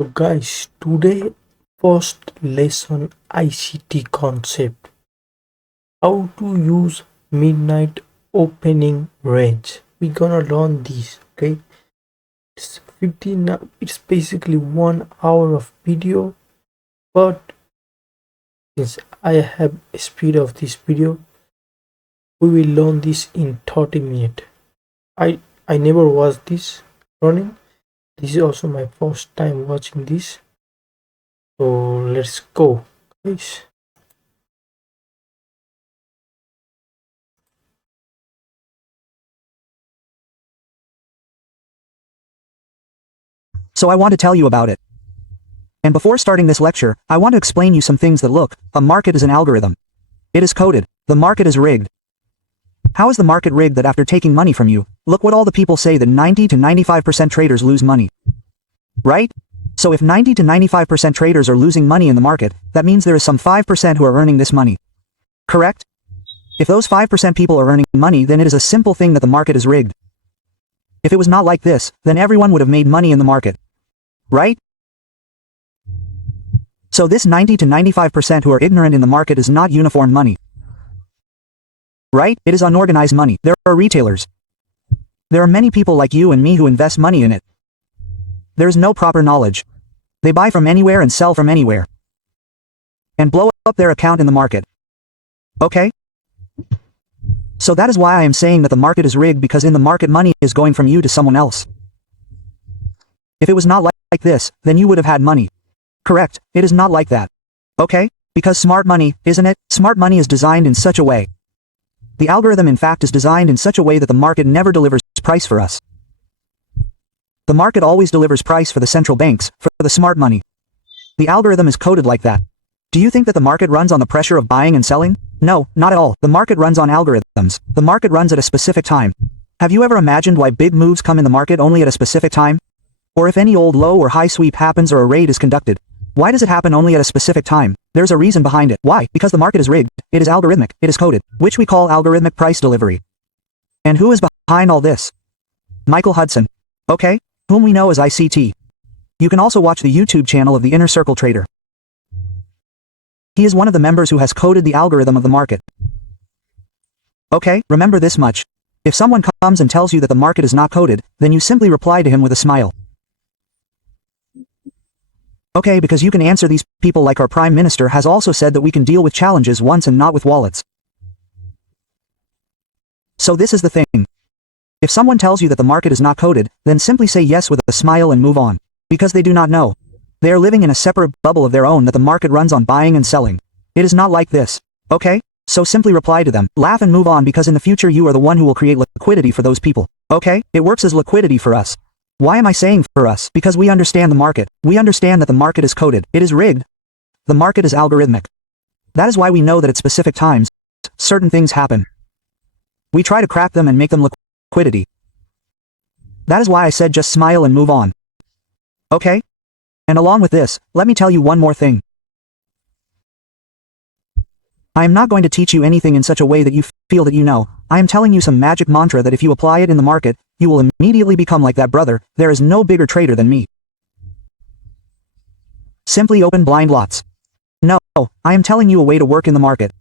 So guys, today first lesson ICT concept. How to use midnight opening range. We're gonna learn this, okay? It's 15 it's basically 1 hour of video, but since I have a speed of this video, we will learn this in 30 minutes. I never watched this running. This is also my first time watching this. So let's go, guys. So I want to tell you about it. And before starting this lecture, I want to explain you some things that look, a market is an algorithm. It is coded. The market is rigged. How is the market rigged that after taking money from you, look what all the people say that 90 to 95% traders lose money. Right? So if 90 to 95% traders are losing money in the market, that means there is some 5% who are earning this money. Correct? If those 5% people are earning money, then it is a simple thing that the market is rigged. If it was not like this, then everyone would have made money in the market. Right? So this 90 to 95% who are ignorant in the market is not uniform money. Right? It is unorganized money. There are retailers. There are many people like you and me who invest money in it. There is no proper knowledge. They buy from anywhere and sell from anywhere. And blow up their account in the market. Okay? So that is why I am saying that the market is rigged, because in the market money is going from you to someone else. If it was not like this, then you would have had money. Correct, it is not like that. Okay? Because smart money, isn't it? Smart money is designed in such a way. The algorithm in fact is designed in such a way that the market never delivers price for us. The market always delivers price for the central banks, for the smart money. The algorithm is coded like that. Do you think that the market runs on the pressure of buying and selling? No, not at all. The market runs on algorithms. The market runs at a specific time. Have you ever imagined why big moves come in the market only at a specific time? Or if any old low or high sweep happens or a raid is conducted, why does it happen only at a specific time? There's a reason behind it. Why? Because the market is rigged. It is algorithmic. It is coded, which we call algorithmic price delivery. And who is behind all this? Michael Hudson. Okay? Whom we know as ICT. You can also watch the YouTube channel of the Inner Circle Trader. He is one of the members who has coded the algorithm of the market. Okay, remember this much. If someone comes and tells you that the market is not coded, then you simply reply to him with a smile. Okay, because you can answer these people like our Prime Minister has also said that we can deal with challenges once and not with wallets. So this is the thing. If someone tells you that the market is not coded, then simply say yes with a smile and move on. Because they do not know. They are living in a separate bubble of their own that the market runs on buying and selling. It is not like this. Okay? So simply reply to them, laugh and move on, because in the future you are the one who will create liquidity for those people. Okay? It works as liquidity for us. Why am I saying for us? Because we understand the market. We understand that the market is coded. It is rigged. The market is algorithmic. That is why we know that at specific times, certain things happen. We try to crack them and make them liquidity. That is why I said just smile and move on. Okay? And along with this, let me tell you one more thing. I am not going to teach you anything in such a way that you feel that you know. I am telling you some magic mantra that if you apply it in the market, you will immediately become like that brother. There is no bigger trader than me. Simply open blind lots. No, I am telling you a way to work in the market.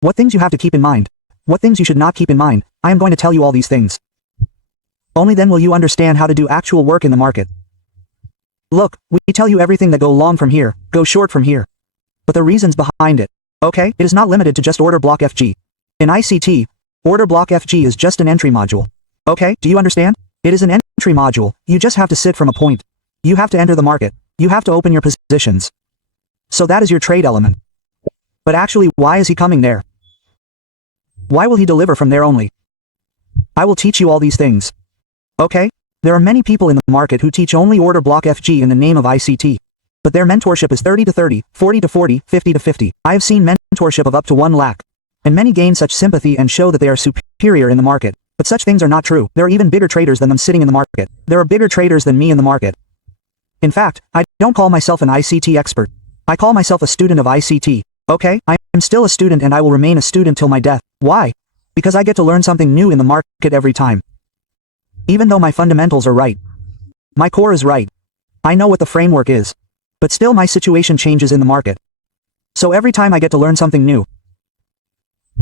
What things you have to keep in mind. What things you should not keep in mind. I am going to tell you all these things. Only then will you understand how to do actual work in the market. Look, we tell you everything that go long from here, go short from here. But the reasons behind it. Okay, it is not limited to just order block FG. In ICT, order block FG is just an entry module. Okay, do you understand? It is an entry module. You just have to sit from a point. You have to enter the market. You have to open your positions. So that is your trade element. But actually, why is he coming there? Why will he deliver from there only? I will teach you all these things. Okay? There are many people in the market who teach only order block FG in the name of ICT. But their mentorship is 30 to 30, 40 to 40, 50 to 50. I have seen mentorship of up to 1 lakh. And many gain such sympathy and show that they are superior in the market. But such things are not true. There are even bigger traders than them sitting in the market. There are bigger traders than me in the market. In fact, I don't call myself an ICT expert. I call myself a student of ICT. Okay? I am still a student and I will remain a student till my death. Why? Because I get to learn something new in the market every time. Even though my fundamentals are right. My core is right. I know what the framework is. But still my situation changes in the market. So every time I get to learn something new.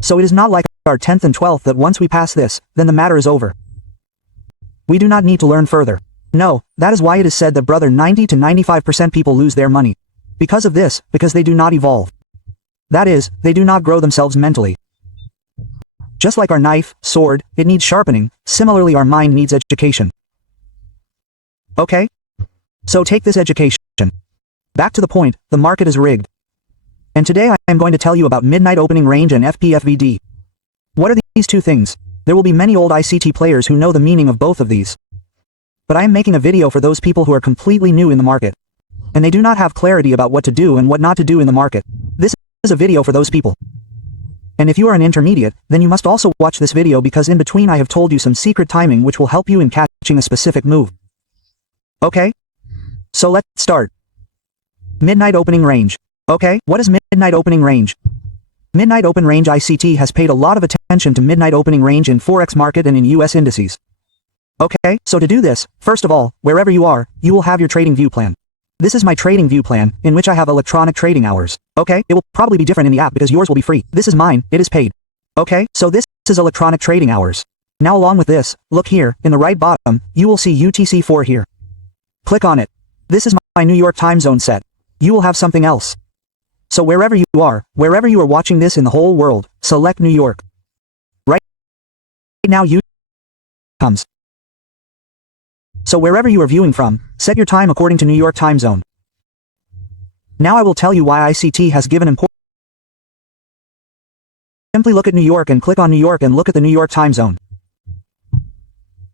So it is not like our 10th and 12th that once we pass this, then the matter is over. We do not need to learn further. No, that is why it is said that brother 90 to 95% people lose their money. Because of this, because they do not evolve. That is, they do not grow themselves mentally. Just like our knife, sword, it needs sharpening, similarly our mind needs education. Okay? So take this education. Back to the point, the market is rigged. And today I am going to tell you about midnight opening range and FPFVD. What are these two things? There will be many old ICT players who know the meaning of both of these. But I am making a video for those people who are completely new in the market. And they do not have clarity about what to do and what not to do in the market. This is a video for those people. And if you are an intermediate, then you must also watch this video because in between I have told you some secret timing which will help you in catching a specific move. Okay? So let's start. Midnight opening range. Okay, what is midnight opening range? Midnight open range ICT has paid a lot of attention to midnight opening range in Forex market and in US indices. Okay, so to do this, first of all, wherever you are, you will have your trading view plan. This is my trading view plan, in which I have electronic trading hours. Okay, it will probably be different in the app because yours will be free. This is mine, it is paid. Okay, so this is electronic trading hours. Now along with this, look here, in the right bottom, you will see UTC4 here. Click on it. This is my New York time zone set. You will have something else. So wherever you are watching this in the whole world, select New York. Right now you comes. So wherever you are viewing from, set your time according to New York time zone. Now I will tell you why ICT has given importance. Simply look at New York and click on New York and look at the New York time zone.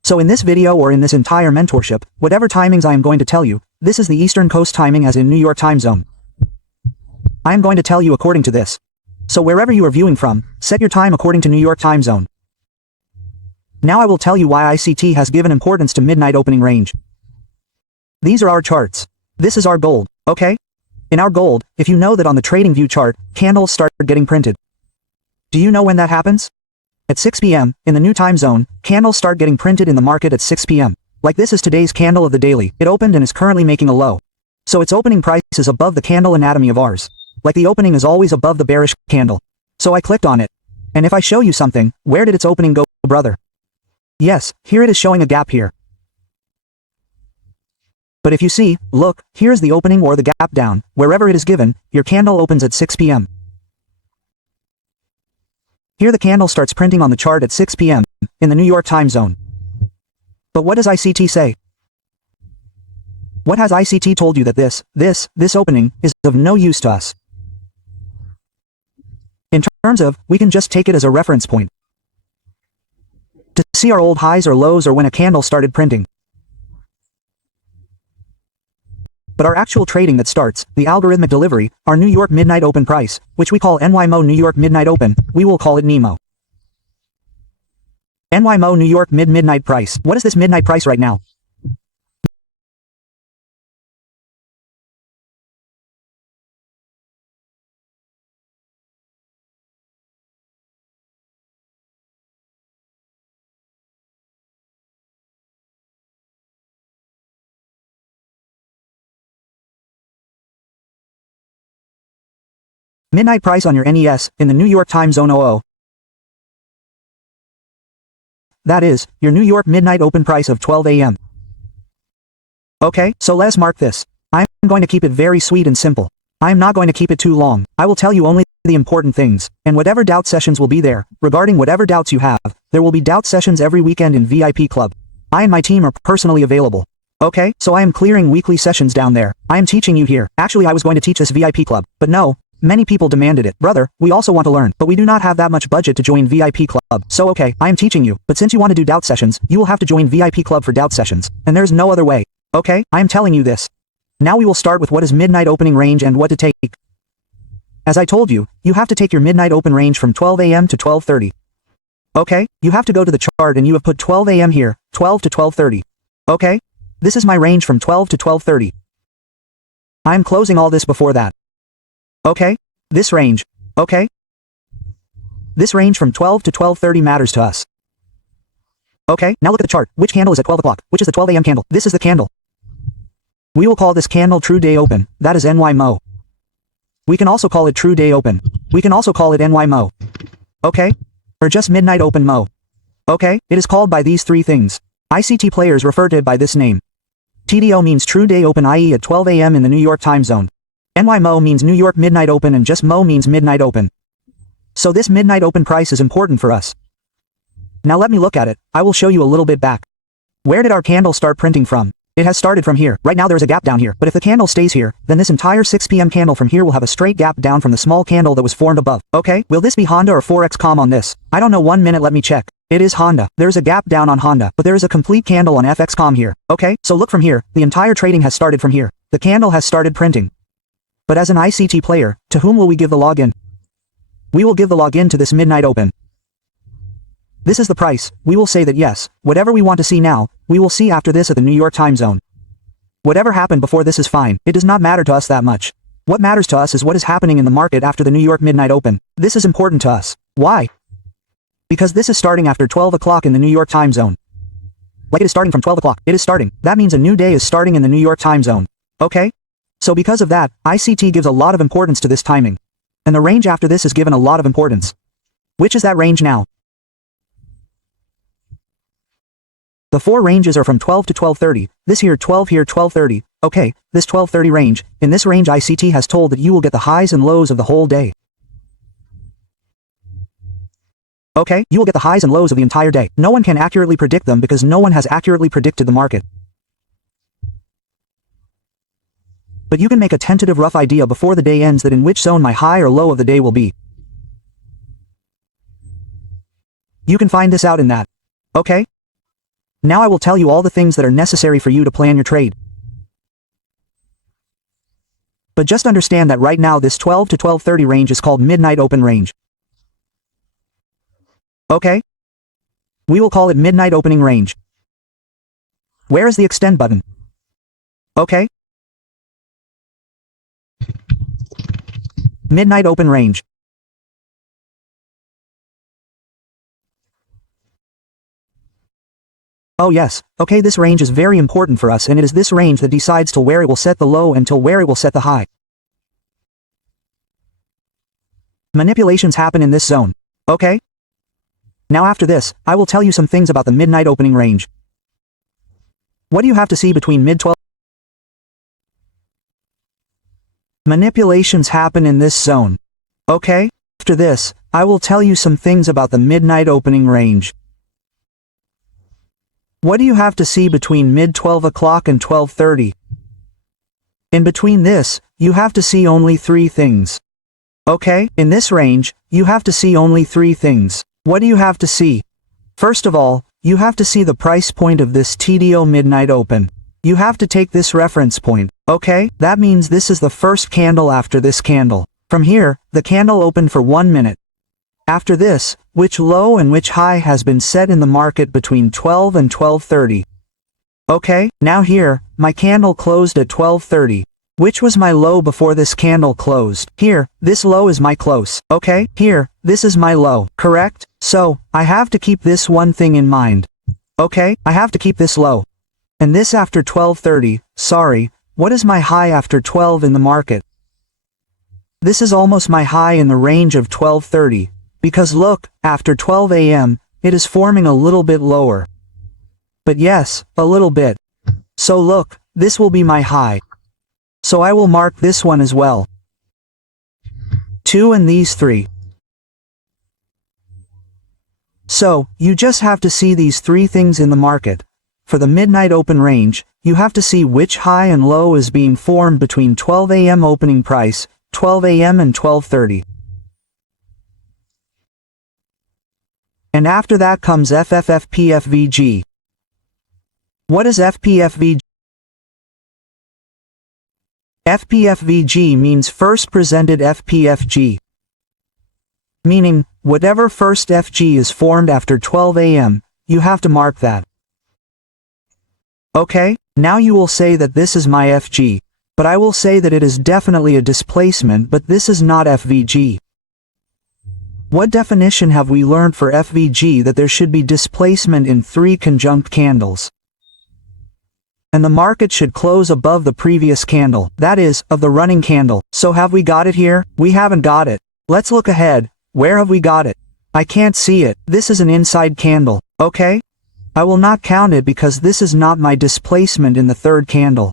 So in this video or in this entire mentorship, whatever timings I am going to tell you, this is the Eastern Coast timing as in New York time zone. I am going to tell you according to this. So wherever you are viewing from, set your time according to New York time zone. Now I will tell you why ICT has given importance to midnight opening range. These are our charts. This is our gold, okay? In our gold, if you know that on the trading view chart, candles start getting printed. Do you know when that happens? At 6 p.m., in the new time zone, candles start getting printed in the market at 6 p.m. Like this is today's candle of the daily. It opened and is currently making a low. So its opening price is above the candle anatomy of ours. Like the opening is always above the bearish candle. So I clicked on it. And if I show you something, where did its opening go, brother? Yes, here it is showing a gap here. But if you see, look, here is the opening or the gap down, wherever it is given, your candle opens at 6 p.m. Here the candle starts printing on the chart at 6 p.m. in the New York time zone. But what does ICT say? What has ICT told you that this opening is of no use to us? In terms of, we can just take it as a reference point. To see our old highs or lows or when a candle started printing. But our actual trading that starts, the algorithmic delivery, our New York midnight open price, which we call NYMO New York midnight open, we will call it NYMO. NYMO New York midnight price. What is this midnight price right now? Midnight price on your NES, in the New York time zone 00. That is, your New York midnight open price of 12 a.m. Okay, so let's mark this. I'm going to keep it very sweet and simple. I'm not going to keep it too long. I will tell you only the important things, and whatever doubt sessions will be there, regarding whatever doubts you have, there will be doubt sessions every weekend in VIP Club. I and my team are personally available. Okay, so I am clearing weekly sessions down there. I am teaching you here. Actually I was going to teach this VIP Club, but no. Many people demanded it. Brother, we also want to learn, but we do not have that much budget to join VIP Club. So okay, I am teaching you, but since you want to do doubt sessions, you will have to join VIP Club for doubt sessions, and there's no other way. Okay, I am telling you this. Now we will start with what is midnight opening range and what to take. As I told you, you have to take your midnight open range from 12 a.m. to 12:30. Okay, you have to go to the chart and you have put 12 a.m. here, 12 to 12:30. Okay, this is my range from 12 to 12:30. I am closing all this before that. Okay? This range. Okay? This range from 12 to 12:30 matters to us. Okay, now look at the chart. Which candle is at 12 o'clock? Which is the 12 a.m. candle? This is the candle. We will call this candle true day open, that is NYMO. We can also call it true day open. We can also call it NYMO. Okay? Or just midnight open Mo. Okay, it is called by these three things. ICT players refer to it by this name. TDO means true day open, i.e. at 12 a.m. in the New York time zone. NYMO means New York midnight open, and just Mo means midnight open. So this midnight open price is important for us. Now let me look at it. I will show you a little bit back. Where did our candle start printing from? It has started from here. Right now there is a gap down here, but if the candle stays here, then this entire 6 p.m. candle from here will have a straight gap down from the small candle that was formed above. Okay, will this be Honda or Forex.com on this? I don't know, 1 minute, let me check. It is Honda. There is a gap down on Honda, but there is a complete candle on FX.com here. Okay, so look from here, the entire trading has started from here. The candle has started printing. But as an ICT player, to whom will we give the login? We will give the login to this midnight open. This is the price. We will say that yes, whatever we want to see now, we will see after this at the New York time zone. Whatever happened before this is fine. It does not matter to us that much. What matters to us is what is happening in the market after the New York midnight open. This is important to us. Why? Because this is starting after 12 o'clock in the New York time zone. Like it is starting from 12 o'clock. It is starting. That means a new day is starting in the New York time zone. Okay? So because of that, ICT gives a lot of importance to this timing. And the range after this is given a lot of importance. Which is that range now? The 4 ranges are from 12 to 12:30, this here 12 here 12:30, okay, this 12:30 range, in this range ICT has told that you will get the highs and lows of the whole day. Okay, you will get the highs and lows of the entire day. No one can accurately predict them because no one has accurately predicted the market. But you can make a tentative rough idea before the day ends that in which zone my high or low of the day will be. You can find this out in that. Okay? Now I will tell you all the things that are necessary for you to plan your trade. But just understand that right now this 12 to 12:30 range is called midnight open range. Okay? We will call it midnight opening range. Where is the extend button? Okay? Midnight open range. Oh yes, okay, this range is very important for us, and it is this range that decides till where it will set the low and till where it will set the high. Manipulations happen in this zone. Okay? Now after this, I will tell you some things about the midnight opening range. What do you have to see between mid-12? Manipulations happen in this zone. Okay? After this, I will tell you some things about the midnight opening range. What do you have to see between mid-12 o'clock and 12:30? In between this, you have to see only 3 things. Okay? In this range, you have to see only 3 things. What do you have to see? First of all, you have to see the price point of this TDO midnight open. You have to take this reference point. Okay? That means this is the first candle after this candle. From here, the candle opened for 1 minute. After this, which low and which high has been set in the market between 12 and 12:30. Okay, now here, my candle closed at 12:30. Which was my low before this candle closed? Here, this low is my close. Okay, here, this is my low, correct? So, I have to keep this one thing in mind. Okay, I have to keep this low. And this after 12:30, sorry, what is my high after 12 in the market? This is almost my high in the range of 12:30. Because look, after 12 a.m., it is forming a little bit lower. But yes, a little bit. So look, this will be my high. So I will mark this one as well. 2 and these 3. So, you just have to see these 3 things in the market. For the midnight open range, you have to see which high and low is being formed between 12 a.m. opening price, 12 a.m. and 12:30. And after that comes FFFPFVG. What is FPFVG? FPFVG means first presented FPFG. Meaning, whatever first FG is formed after 12 a.m., you have to mark that. Okay, now you will say that this is my FG, but I will say that it is definitely a displacement, but this is not FVG. What definition have we learned for FVG that there should be displacement in 3 conjunct candles? and the market should close above the previous candle, that is, of the running candle. So have we got it here? We haven't got it. Let's look ahead. Where have we got it? I can't see it. This is an inside candle, okay? I will not count it because this is not my displacement in the third candle.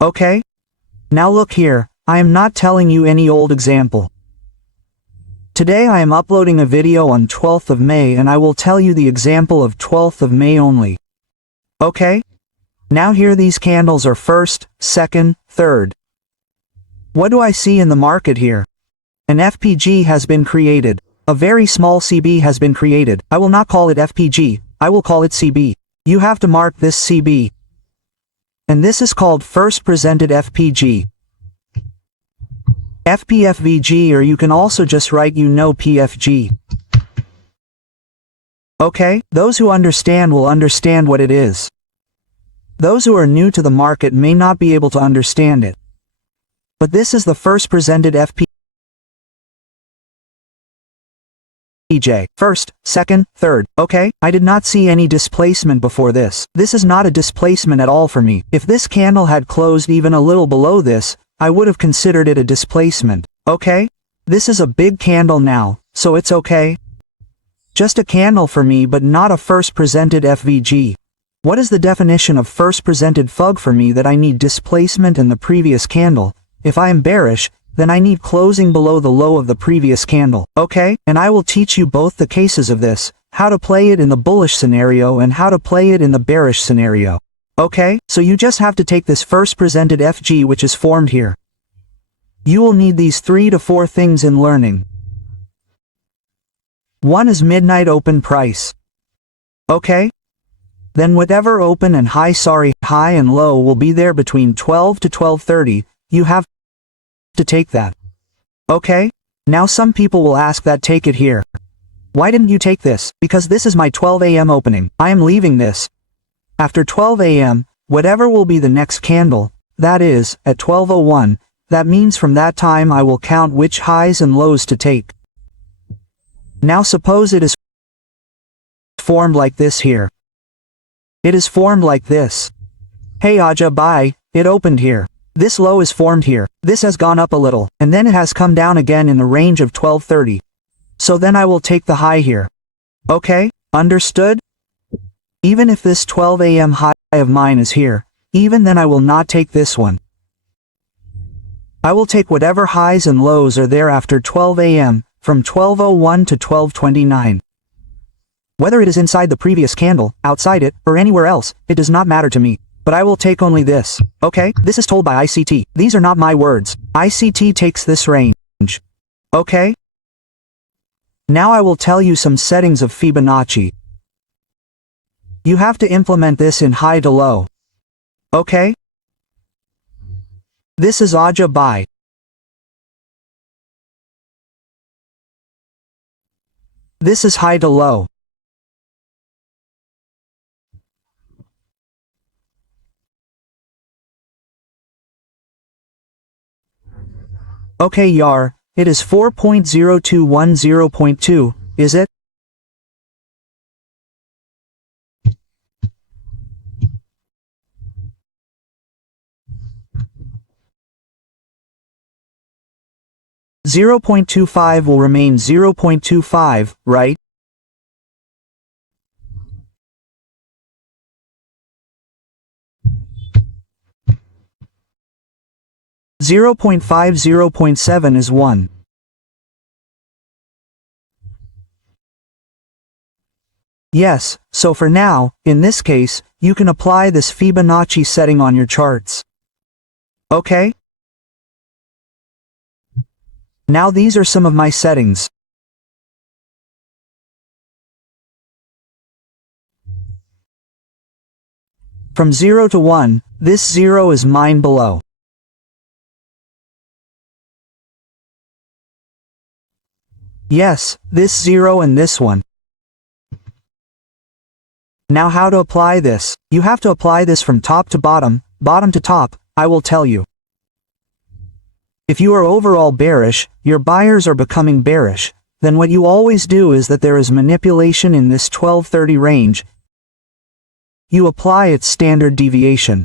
Okay? Now look here, I am not telling you any old example. Today I am uploading a video on 12th of May and I will tell you the example of 12th of May only. Okay? Now here these candles are first, second, third. What do I see in the market here? An FPG has been created. A very small CB has been created. I will not call it FPG, I will call it CB. You have to mark this CB. And this is called first presented FPG. FPFVG, or you can also just write PFG. Okay, those who understand will understand what it is. Those who are new to the market may not be able to understand it. But this is the first presented FPJ. First, second, third. Okay, I did not see any displacement before this. This is not a displacement at all for me. If this candle had closed even a little below this, I would have considered it a displacement. Okay? This is a big candle now, so it's okay. Just a candle for me, but not a first presented FVG. What is the definition of first presented FUG for me that I need displacement in the previous candle? If I am bearish, then I need closing below the low of the previous candle. Okay? And I will teach you both the cases of this, how to play it in the bullish scenario and how to play it in the bearish scenario. Okay? So you just have to take this first presented FG which is formed here. You will need these 3 to 4 things in learning. One is midnight open price. Okay? Then whatever open and high and low will be there between 12 to 12:30, you have to take that. Okay? Now some people will ask that take it here. Why didn't you take this? Because this is my 12 a.m. opening. I am leaving this. After 12 a.m., whatever will be the next candle, that is, at 12:01, that means from that time I will count which highs and lows to take. Now suppose it is formed like this here. It is formed like this. Hey Aja, bye, it opened here. This low is formed here. This has gone up a little, and then it has come down again in the range of 12:30. So then I will take the high here. Okay? Understood? Even if this 12 a.m. high of mine is here, even then I will not take this one. I will take whatever highs and lows are there after 12 a.m., from 12:01 to 12:29. Whether it is inside the previous candle, outside it, or anywhere else, it does not matter to me. But I will take only this. Okay? This is told by ICT. These are not my words. ICT takes this range. Okay? Now I will tell you some settings of Fibonacci. You have to implement this in high to low. Okay? This is Aja buy. This is high to low. Okay Yar, it is 4.0210.2, is it? .25 will remain 0.25, right? .5 0.7 is 1. Yes, so for now, in this case, you can apply this Fibonacci setting on your charts. Okay? Now these are some of my settings. From 0 to 1, this 0 is mine below. Yes, this 0 and this one. Now how to apply this? You have to apply this from top to bottom to top, I will tell you. If you are overall bearish, your buyers are becoming bearish, then what you always do is that there is manipulation in this 1230 range. you apply its standard deviation.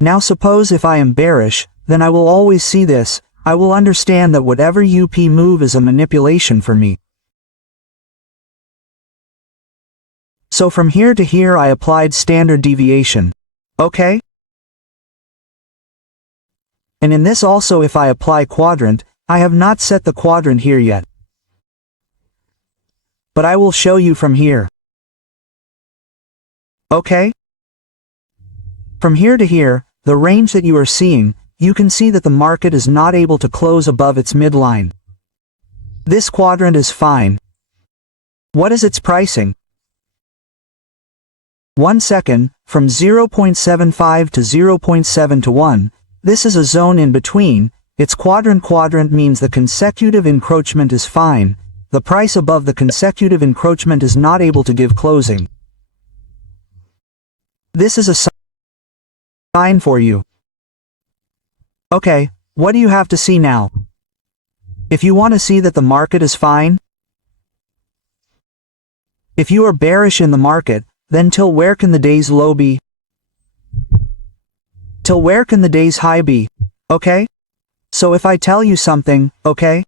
Now suppose if I am bearish, then I will always see this, I will understand that whatever UP move is a manipulation for me. So from here to here I applied standard deviation. Okay? And in this also if I apply quadrant, I have not set the quadrant here yet. But I will show you from here. Okay? From here to here, the range that you are seeing, you can see that the market is not able to close above its midline. This quadrant is fine. What is its pricing? 1 second, from 0.75 to 0.7 to 1, this is a zone in between, its quadrant means the consecutive encroachment is fine, the price above the consecutive encroachment is not able to give closing. This is a sign for you. Okay, what do you have to see now? If you want to see that the market is fine, if you are bearish in the market, then till where can the day's low be? Till where can the day's high be? Okay? So if I tell you something, okay?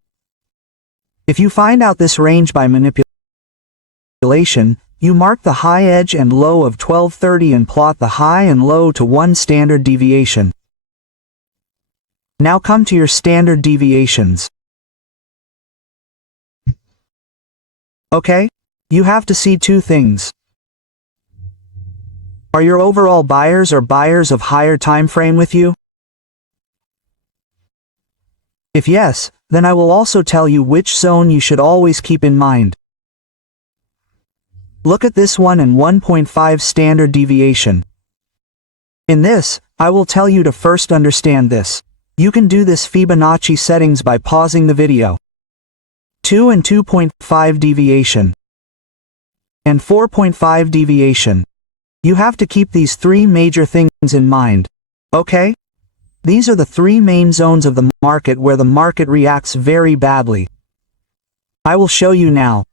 If you find out this range by manipulation, you mark the high edge and low of 1230 and plot the high and low to one standard deviation. Now come to your standard deviations. Okay? You have to see two things. Are your overall buyers or buyers of higher time frame with you? If yes, then I will also tell you which zone you should always keep in mind. Look at this 1 and 1.5 standard deviation. In this, I will tell you to first understand this. You can do this Fibonacci settings by pausing the video. 2 and 2.5 deviation. And 4.5 deviation. You have to keep these three major things in mind. Okay? These are the three main zones of the market where the market reacts very badly. I will show you now.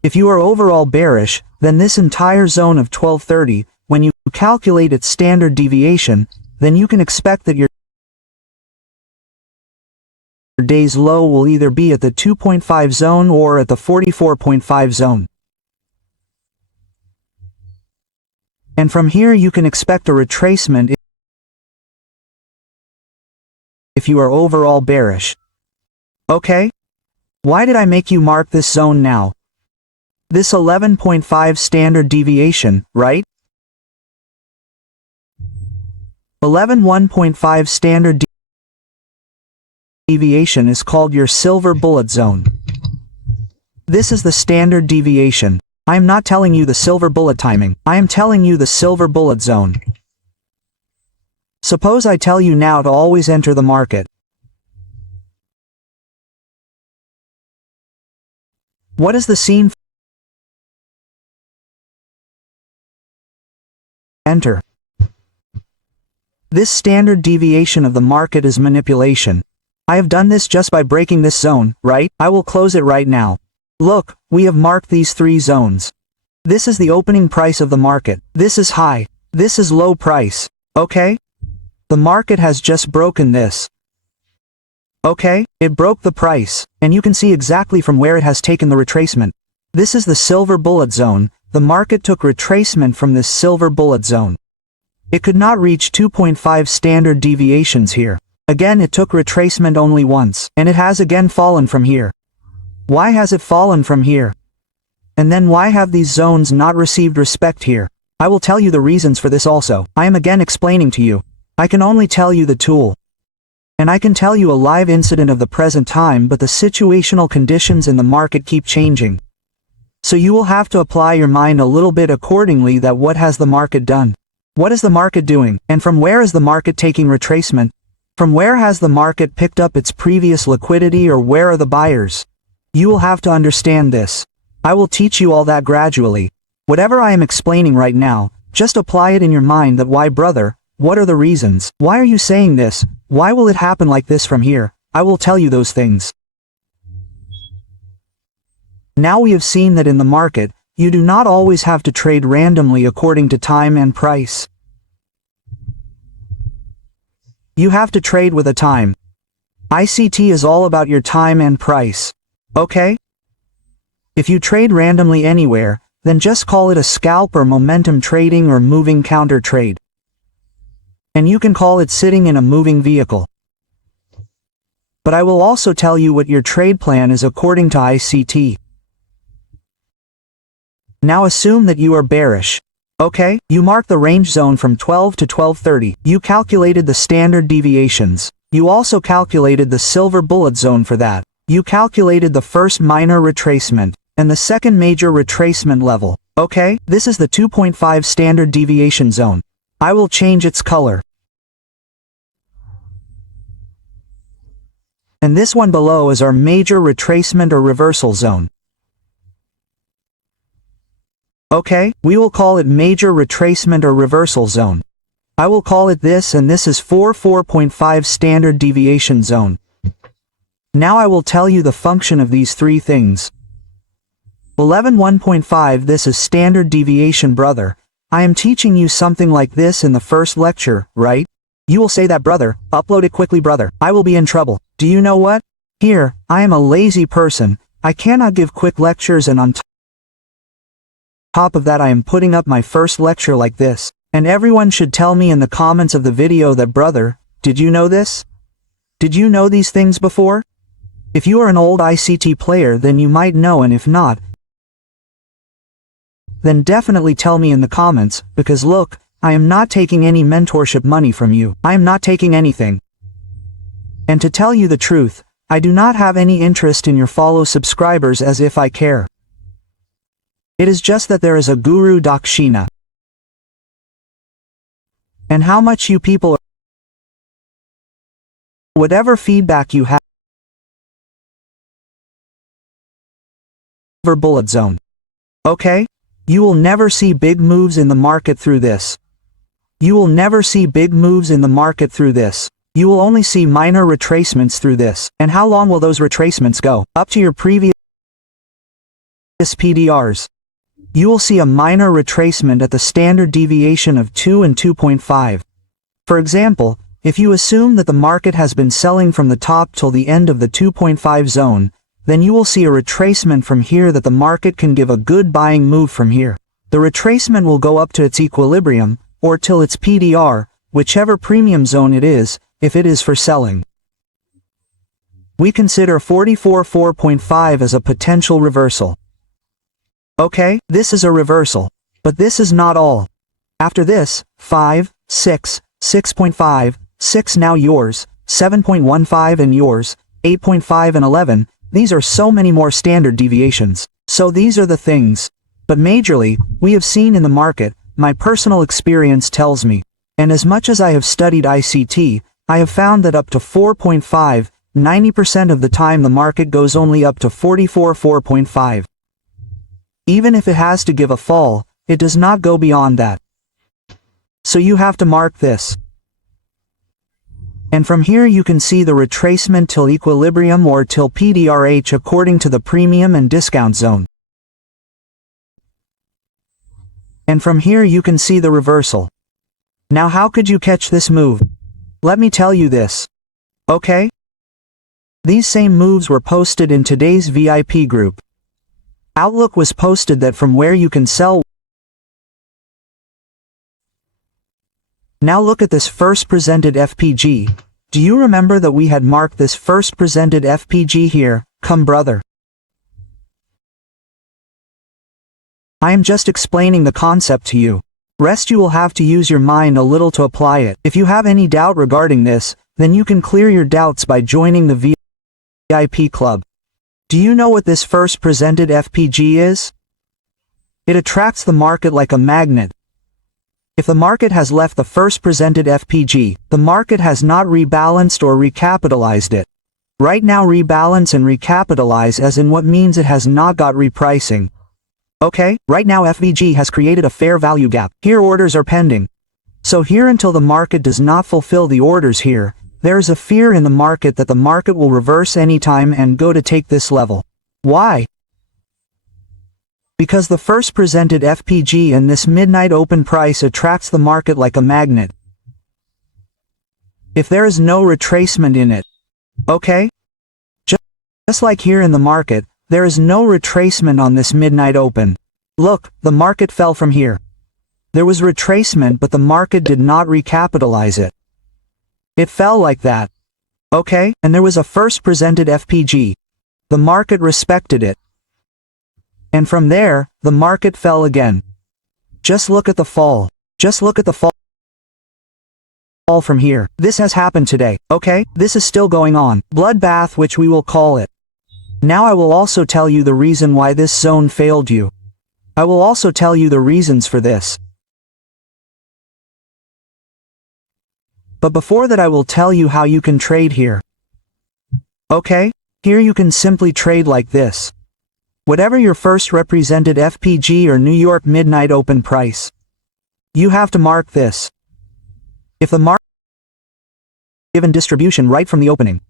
If you are overall bearish, then this entire zone of 1230, when you calculate its standard deviation, then you can expect that your day's low will either be at the 2.5 zone or at the 44.5 zone. And from here you can expect a retracement if you are overall bearish. Okay? Why did I make you mark this zone now? This 11.5 standard deviation, right? 1.5 standard deviation is called your silver bullet zone. This is the standard deviation. I am not telling you the silver bullet timing, I am telling you the silver bullet zone. Suppose I tell you now to always enter the market. What is the scene? Enter. This standard deviation of the market is manipulation. I have done this just by breaking this zone, right? I will close it right now. Look, we have marked these three zones. This is the opening price of the market. This is high. This is low price. Okay? The market has just broken this. Okay? It broke the price, and you can see exactly from where it has taken the retracement. This is the silver bullet zone. The market took retracement from this silver bullet zone. It could not reach 2.5 standard deviations here. Again it took retracement only once, and it has again fallen from here. Why has it fallen from here? And then why have these zones not received respect here? I will tell you the reasons for this also. I am again explaining to you. I can only tell you the tool. And I can tell you a live incident of the present time, but the situational conditions in the market keep changing. So you will have to apply your mind a little bit accordingly that what has the market done? What is the market doing? And from where is the market taking retracement? From where has the market picked up its previous liquidity, or where are the buyers? You will have to understand this. I will teach you all that gradually. Whatever I am explaining right now, just apply it in your mind that why brother, what are the reasons? Why are you saying this? Why will it happen like this from here? I will tell you those things. Now we have seen that in the market, you do not always have to trade randomly according to time and price. You have to trade with a time. ICT is all about your time and price. Okay? If you trade randomly anywhere, then just call it a scalp or momentum trading or moving counter trade. And you can call it sitting in a moving vehicle. But I will also tell you what your trade plan is according to ICT. Now assume that you are bearish. Okay, you mark the range zone from 12 to 1230. You calculated the standard deviations. You also calculated the silver bullet zone for that. You calculated the first minor retracement and the second major retracement level. Okay, this is the 2.5 standard deviation zone. I will change its color. And this one below is our major retracement or reversal zone. Okay, we will call it major retracement or reversal zone. I will call it this, and this is 4.5 standard deviation zone. Now I will tell you the function of these three things. 11.1.5 This is standard deviation, brother. I am teaching you something like this in the first lecture, right? You will say that, brother, upload it quickly, brother. I will be in trouble. Do you know what? Here, I am a lazy person. I cannot give quick lectures, and on top of that I am putting up my first lecture like this. And everyone should tell me in the comments of the video that, brother, did you know this? Did you know these things before? If you are an old ICT player, then you might know, and if not, then definitely tell me in the comments, because look, I am not taking any mentorship money from you. I am not taking anything. And to tell you the truth, I do not have any interest in your follow subscribers as if I care. It is just that there is a guru dakshina. And how much you people are, whatever feedback you have, bullet zone. Okay? You will never see big moves in the market through this. You will never see big moves in the market through this. You will only see minor retracements through this. And how long will those retracements go? Up to your previous PDRs. You will see a minor retracement at the standard deviation of 2 and 2.5. For example, if you assume that the market has been selling from the top till the end of the 2.5 zone, then you will see a retracement from here that the market can give a good buying move from here. The retracement will go up to its equilibrium, or till its PDR, whichever premium zone it is, if it is for selling. We consider 44.5 as a potential reversal. Okay, this is a reversal. But this is not all. After this, 5, 6, 6.5, 6 now yours, 7.15 and yours, 8.5 and 11, these are so many more standard deviations. So these are the things. But majorly, we have seen in the market, my personal experience tells me. And as much as I have studied ICT, I have found that up to 4.5, 90% of the time the market goes only up to 4.5. Even if it has to give a fall, it does not go beyond that. So you have to mark this. And from here you can see the retracement till equilibrium or till PDRH according to the premium and discount zone. And from here you can see the reversal. Now how could you catch this move? Let me tell you this. Okay? These same moves were posted in today's VIP group. Outlook was posted that from where you can sell. Now look at this first presented FPG. Do you remember that we had marked this first presented FPG here? Come brother. I am just explaining the concept to you. Rest you will have to use your mind a little to apply it. If you have any doubt regarding this, then you can clear your doubts by joining the VIP club. Do you know what this first presented FPG is? It attracts the market like a magnet. If the market has left the first presented FPG, the market has not rebalanced or recapitalized it. Right now rebalance and recapitalize as in what means it has not got repricing. Okay, right now FVG has created a fair value gap. Here orders are pending. So here until the market does not fulfill the orders here, there is a fear in the market that the market will reverse anytime and go to take this level. Why? Because the first presented FPG and this midnight open price attracts the market like a magnet. If there is no retracement in it, okay? Just like here in the market, there is no retracement on this midnight open. Look, the market fell from here. There was retracement, but the market did not recapitalize it. It fell like that. Okay, and there was a first presented FPG. The market respected it. And from there, the market fell again. Just look at the fall. Just look at the fall from here. This has happened today, okay? This is still going on. Bloodbath, which we will call it. Now I will also tell you the reason why this zone failed you. I will also tell you the reasons for this. But before that I will tell you how you can trade here. Okay? Here you can simply trade like this. Whatever your first represented FPG or New York midnight open price, you have to mark this. If the market given distribution right from the opening,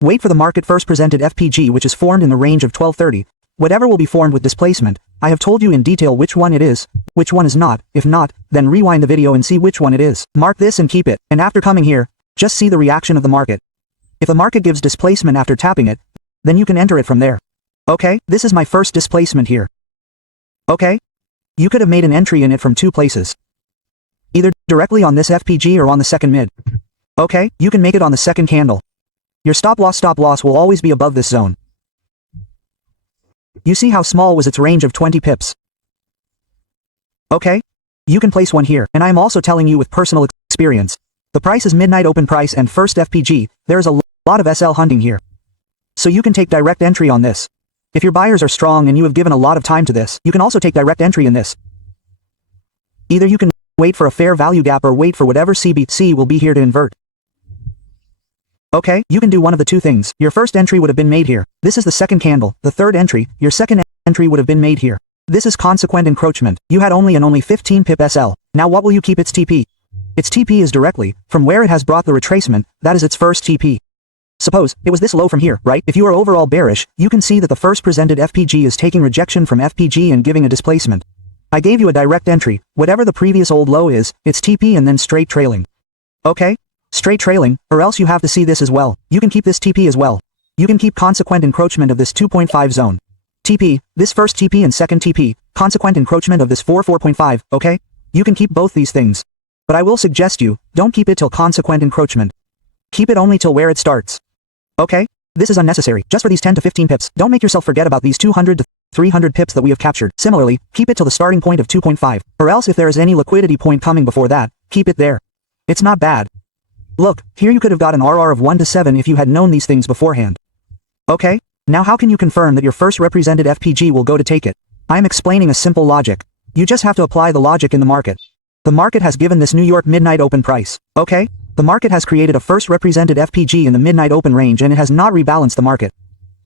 wait for the market first presented FPG which is formed in the range of 1230, whatever will be formed with displacement. I have told you in detail which one it is, which one is not. If not, then rewind the video and see which one it is. Mark this and keep it, and after coming here, just see the reaction of the market. If the market gives displacement after tapping it, then you can enter it from there. Okay, this is my first displacement here. Okay? You could have made an entry in it from two places. Either directly on this FPG or on the second mid. Okay, you can make it on the second candle. Your stop loss will always be above this zone. You see how small was its range of 20 pips. Okay? You can place one here, and I am also telling you with personal experience. The price is midnight open price and first FPG, there is a lot of SL hunting here. So you can take direct entry on this. If your buyers are strong and you have given a lot of time to this, you can also take direct entry in this. Either you can wait for a fair value gap or wait for whatever CBC will be here to invert. Okay, you can do one of the two things. Your first entry would have been made here. This is the second candle. The third entry, your second entry would have been made here. This is consequent encroachment. You had only 15 pip SL. Now what will you keep its TP? Its TP is directly, from where it has brought the retracement, that is its first TP. Suppose, it was this low from here, right? If you are overall bearish, you can see that the first presented FPG is taking rejection from FPG and giving a displacement. I gave you a direct entry, whatever the previous old low is, it's TP and then straight trailing. Okay? Straight trailing, or else you have to see this as well. You can keep this TP as well. You can keep consequent encroachment of this 2.5 zone. TP, this first TP and second TP, consequent encroachment of this 4.5, okay? You can keep both these things. But I will suggest you, don't keep it till consequent encroachment. Keep it only till where it starts. Okay? This is unnecessary, just for these 10 to 15 pips. Don't make yourself forget about these 200 to 300 pips that we have captured. Similarly, keep it till the starting point of 2.5, or else if there is any liquidity point coming before that, keep it there. It's not bad. Look, here you could have got an RR of 1 to 7 if you had known these things beforehand. Okay? Now how can you confirm that your first represented FPG will go to take it? I am explaining a simple logic. You just have to apply the logic in the market. The market has given this New York midnight open price. Okay? The market has created a first represented FPG in the midnight open range and it has not rebalanced the market.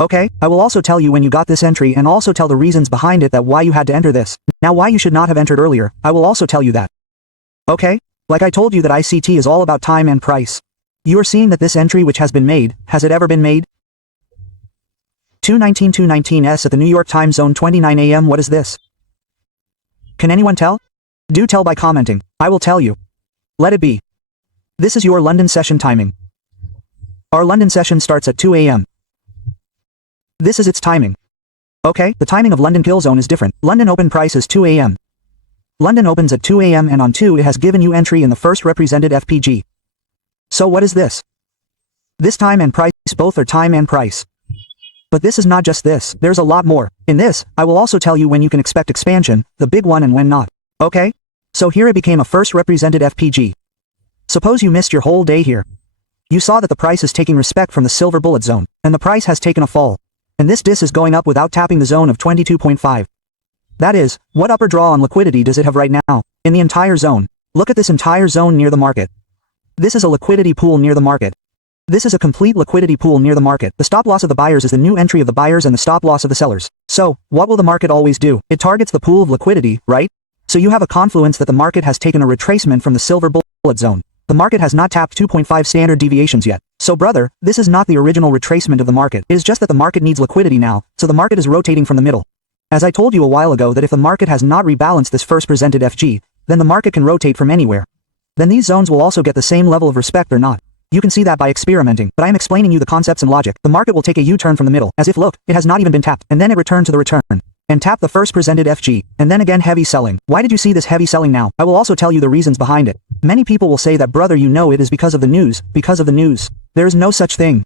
Okay? I will also tell you when you got this entry and also tell the reasons behind it that why you had to enter this. Now why you should not have entered earlier, I will also tell you that. Okay? Like I told you that ICT is all about time and price. You are seeing that this entry which has been made, has it ever been made? 219-219s at the New York time zone 29 AM. What is this? Can anyone tell? Do tell by commenting. I will tell you. Let it be. This is your London session timing. Our London session starts at 2 AM. This is its timing. Okay, the timing of London kill zone is different. London open price is 2 AM. London opens at 2 AM and on 2 it has given you entry in the first represented FPG. So what is this? This time and price, both are time and price. But this is not just this, there's a lot more. In this, I will also tell you when you can expect expansion, the big one and when not. Okay? So here it became a first represented FPG. Suppose you missed your whole day here. You saw that the price is taking respect from the silver bullet zone, and the price has taken a fall. And this dis is going up without tapping the zone of 22.5. That is, what upper draw on liquidity does it have right now? In the entire zone. Look at this entire zone near the market. This is a liquidity pool near the market. This is a complete liquidity pool near the market. The stop loss of the buyers is the new entry of the buyers and the stop loss of the sellers. So, what will the market always do? It targets the pool of liquidity, right? So you have a confluence that the market has taken a retracement from the silver bullet zone. The market has not tapped 2.5 standard deviations yet. So brother, this is not the original retracement of the market. It is just that the market needs liquidity now, so the market is rotating from the middle. As I told you a while ago that if the market has not rebalanced this first presented FG, then the market can rotate from anywhere. Then these zones will also get the same level of respect or not. You can see that by experimenting, but I am explaining you the concepts and logic. The market will take a U-turn from the middle, as if look, it has not even been tapped, and then it returned to the return. And tap the first presented FG, and then again heavy selling. Why did you see this heavy selling now? I will also tell you the reasons behind it. Many people will say that brother, you know it is because of the news, because of the news. There is no such thing.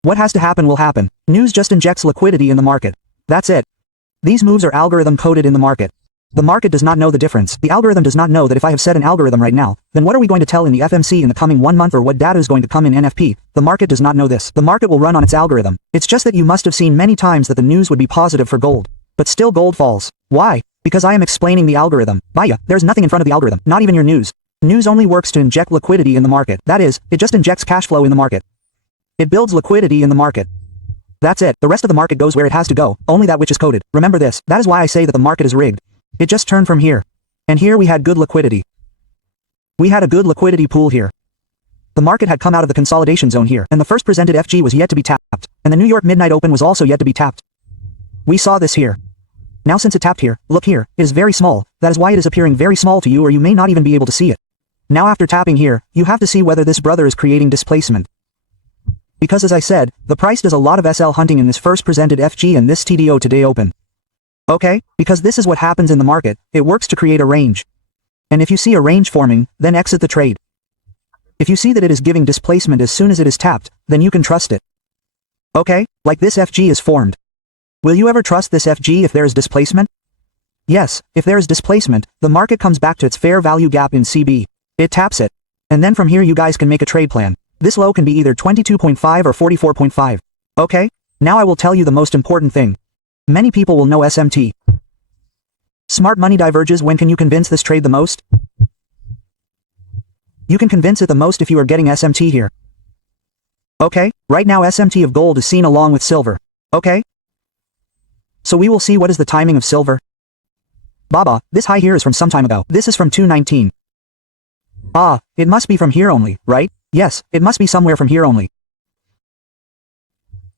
What has to happen will happen. News just injects liquidity in the market. That's it. These moves are algorithm coded in the market. The market does not know the difference. The algorithm does not know that if I have set an algorithm right now, then what are we going to tell in the FMC in the coming 1 month or what data is going to come in NFP? The market does not know this. The market will run on its algorithm. It's just that you must have seen many times that the news would be positive for gold. But still gold falls. Why? Because I am explaining the algorithm. Baya, there's nothing in front of the algorithm, not even your news. News only works to inject liquidity in the market. That is, it just injects cash flow in the market. It builds liquidity in the market. That's it. The rest of the market goes where it has to go, only that which is coded. Remember this. That is why I say that the market is rigged. It just turned from here. And here we had good liquidity. We had a good liquidity pool here. The market had come out of the consolidation zone here, and the first presented FG was yet to be tapped, and the New York Midnight Open was also yet to be tapped. We saw this here. Now since it tapped here, look here, it is very small, that is why it is appearing very small to you or you may not even be able to see it. Now after tapping here, you have to see whether this brother is creating displacement. Because as I said, the price does a lot of SL hunting in this first presented FG and this TDO today open. Okay, because this is what happens in the market, it works to create a range. And if you see a range forming, then exit the trade. If you see that it is giving displacement as soon as it is tapped, then you can trust it. Okay, like this FG is formed. Will you ever trust this FG if there is displacement? Yes, if there is displacement, the market comes back to its fair value gap in CB. It taps it. And then from here you guys can make a trade plan. This low can be either 22.5 or 44.5. Okay? Now I will tell you the most important thing. Many people will know SMT. Smart money diverges. When can you convince this trade the most? You can convince it the most if you are getting SMT here. Okay? Right now SMT of gold is seen along with silver. Okay? So we will see what is the timing of silver. Baba, this high here is from some time ago. This is from 219. Ah, it must be from here only, right? Yes, it must be somewhere from here only.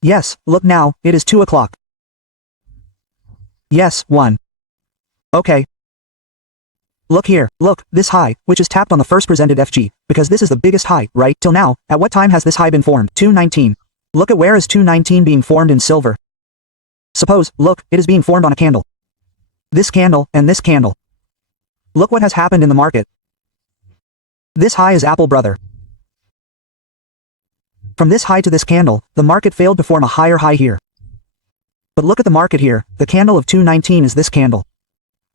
Yes, look now, it is 2 o'clock. Yes, 1. Okay. Look here, look, this high, which is tapped on the first presented FG, because this is the biggest high, right? Till now, at what time has this high been formed? 219. Look at where is 219 being formed in silver. Suppose, look, it is being formed on a candle. This candle, and this candle. Look what has happened in the market. This high is Apple brother. From this high to this candle, the market failed to form a higher high here. But look at the market here, the candle of 219 is this candle.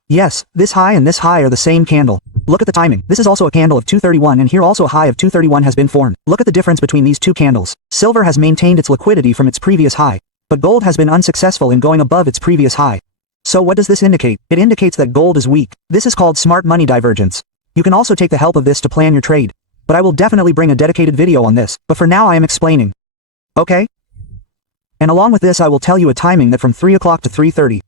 Yes, this high and this high are the same candle. Look at the timing. This is also a candle of 231 and here also a high of 231 has been formed. Look at the difference between these two candles. Silver has maintained its liquidity from its previous high. But gold has been unsuccessful in going above its previous high. So what does this indicate? It indicates that gold is weak. This is called smart money divergence. You can also take the help of this to plan your trade. But I will definitely bring a dedicated video on this. But for now I am explaining. Okay? And along with this I will tell you a timing that from 3 o'clock to 3:30.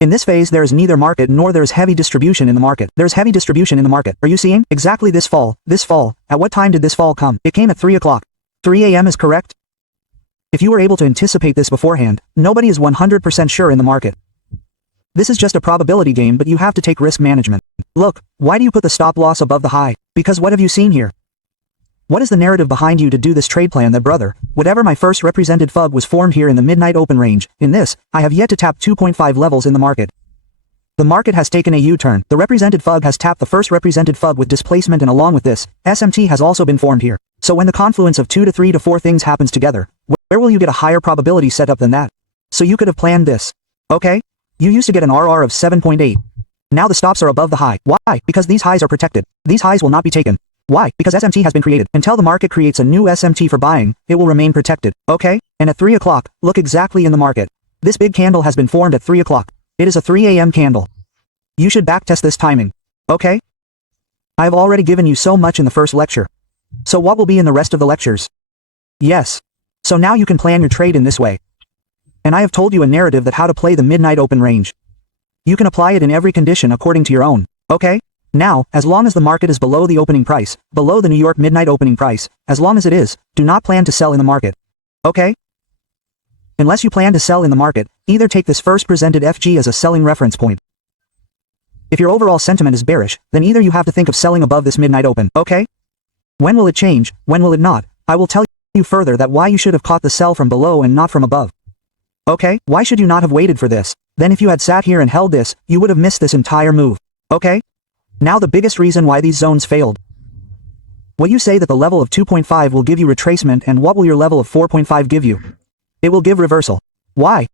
In this phase there is neither market nor there is heavy distribution in the market. There is heavy distribution in the market. Are you seeing? Exactly this fall. This fall. At what time did this fall come? It came at 3 o'clock. 3 a.m. is correct? If you were able to anticipate this beforehand, nobody is 100% sure in the market. This is just a probability game but you have to take risk management. Look, why do you put the stop loss above the high? Because what have you seen here? What is the narrative behind you to do this trade plan that brother, whatever my first represented FUG was formed here in the midnight open range, in this, I have yet to tap 2.5 levels in the market. The market has taken a U-turn. The represented FUG has tapped the first represented FUG with displacement and along with this, SMT has also been formed here. So when the confluence of 2 to 3 to 4 things happens together, where will you get a higher probability setup than that? So you could have planned this. Okay? You used to get an RR of 7.8. Now the stops are above the high. Why? Because these highs are protected. These highs will not be taken. Why? Because SMT has been created. Until the market creates a new SMT for buying, it will remain protected. Okay? And at 3 o'clock, look exactly in the market. This big candle has been formed at 3 o'clock. It is a 3 a.m. candle. You should backtest this timing. Okay? I have already given you so much in the first lecture. So what will be in the rest of the lectures? Yes. So now you can plan your trade in this way. And I have told you a narrative that how to play the midnight open range. You can apply it in every condition according to your own. Okay? Now, as long as the market is below the opening price, below the New York midnight opening price, as long as it is, do not plan to sell in the market. Okay? Unless you plan to sell in the market, either take this first presented FG as a selling reference point. If your overall sentiment is bearish, then either you have to think of selling above this midnight open, okay? When will it change, when will it not? I will tell you further that why you should have caught the sell from below and not from above. Okay? Why should you not have waited for this? Then if you had sat here and held this, you would have missed this entire move. Okay? Now the biggest reason why these zones failed. Will you say that the level of 2.5 will give you retracement, and what will your level of 4.5 give you? It will give reversal. Why?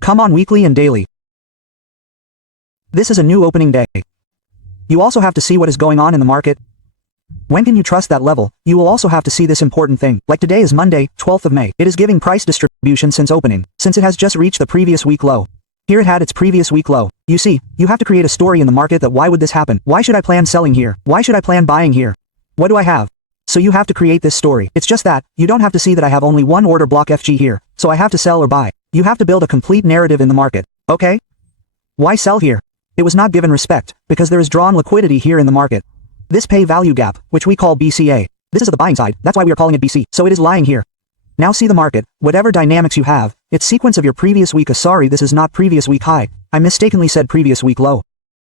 Come on weekly and daily. This is a new opening day. You also have to see what is going on in the market. When can you trust that level? You will also have to see this important thing. Like today is Monday, 12th of May. It is giving price distribution since opening, since it has just reached the previous week low. Here it had its previous week low. You see, you have to create a story in the market that why would this happen? Why should I plan selling here? Why should I plan buying here? What do I have? So you have to create this story. It's just that, you don't have to see that I have only one order block FG here, so I have to sell or buy. You have to build a complete narrative in the market. Okay? Why sell here? It was not given respect, because there is drawn liquidity here in the market. This pay value gap, which we call BCA. This is the buying side, that's why we are calling it BC, so it is lying here. Now see the market, whatever dynamics you have, its sequence of your previous week sorry this is not previous week high, I mistakenly said previous week low.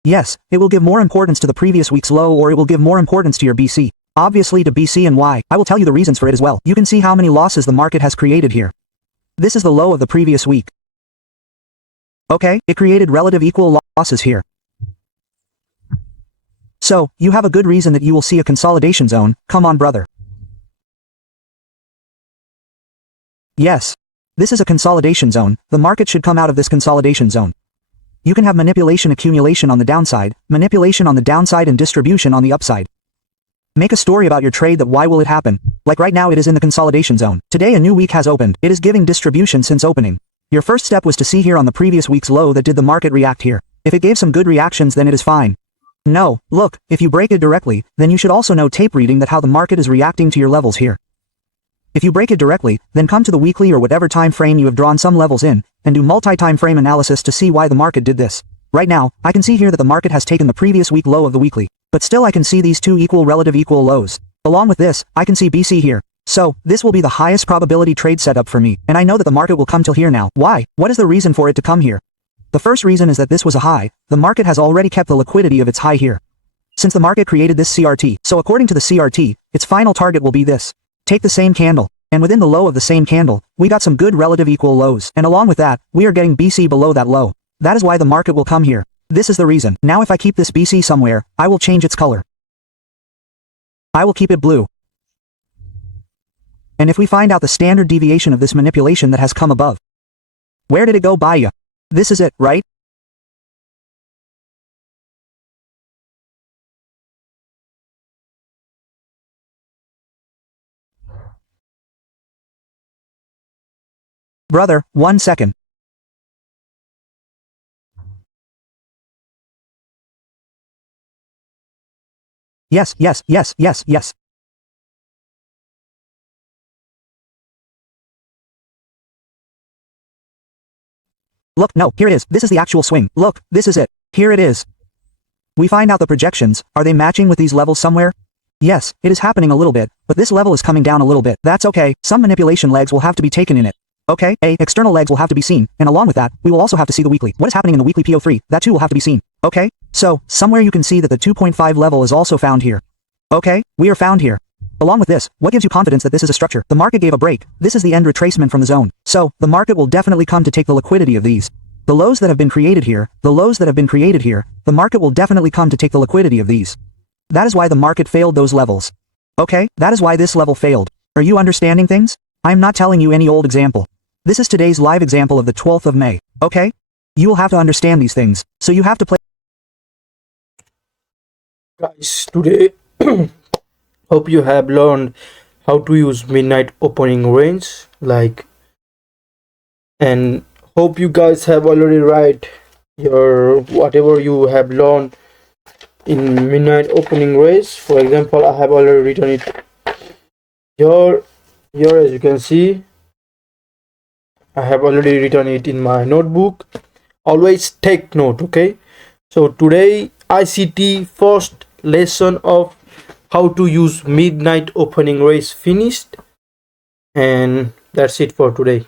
Yes, it will give more importance to the previous week's low, or it will give more importance to your BC. Obviously to BC, and why, I will tell you the reasons for it as well. You can see how many losses the market has created here. This is the low of the previous week. Okay, it created relative equal losses here. So, you have a good reason that you will see a consolidation zone. Come on brother. Yes. This is a consolidation zone. The market should come out of this consolidation zone. You can have manipulation accumulation on the downside, manipulation on the downside, and distribution on the upside. Make a story about your trade that why will it happen. Like right now it is in the consolidation zone. Today a new week has opened. It is giving distribution since opening. Your first step was to see here on the previous week's low that did the market react here. If it gave some good reactions then it is fine. No, look, if you break it directly, then you should also know tape reading that how the market is reacting to your levels here. If you break it directly, then come to the weekly or whatever time frame you have drawn some levels in, and do multi-time frame analysis to see why the market did this. Right now, I can see here that the market has taken the previous week low of the weekly, but still I can see these two relative equal lows. Along with this, I can see BC here. So, this will be the highest probability trade setup for me, and I know that the market will come till here now. Why? What is the reason for it to come here? The first reason is that this was a high. The market has already kept the liquidity of its high here. Since the market created this CRT, so according to the CRT, its final target will be this. Take the same candle, and within the low of the same candle, we got some good relative equal lows, and along with that, we are getting BC below that low. That is why the market will come here. This is the reason. Now if I keep this BC somewhere, I will change its color. I will keep it blue. And if we find out the standard deviation of this manipulation that has come above, where did it go by ya? This is it, right? Brother, 1 second. Yes. Look, no, here it is. This is the actual swing. Look, this is it. Here it is. We find out the projections. Are they matching with these levels somewhere? Yes, it is happening a little bit, but this level is coming down a little bit. That's okay. Some manipulation legs will have to be taken in it. Okay, external legs will have to be seen, and along with that, we will also have to see the weekly. What is happening in the weekly PO3? That too will have to be seen. Okay? So, somewhere you can see that the 2.5 level is also found here. Okay? We are found here. Along with this, what gives you confidence that this is a structure? The market gave a break. This is the end retracement from the zone. So, the market will definitely come to take the liquidity of these. The lows that have been created here, the market will definitely come to take the liquidity of these. That is why the market failed those levels. Okay? That is why this level failed. Are you understanding things? I am not telling you any old example. This is today's live example of the 12th of May. Okay? You will have to understand these things. So you have to play. Guys, today hope you have learned how to use midnight opening range, and hope you guys have already write your whatever you have learned in midnight opening range. For example, I have already written it here as you can see. I have already written it in my notebook. Always take note, okay? So today ICT first lesson of how to use midnight opening raise finished, and that's it for today.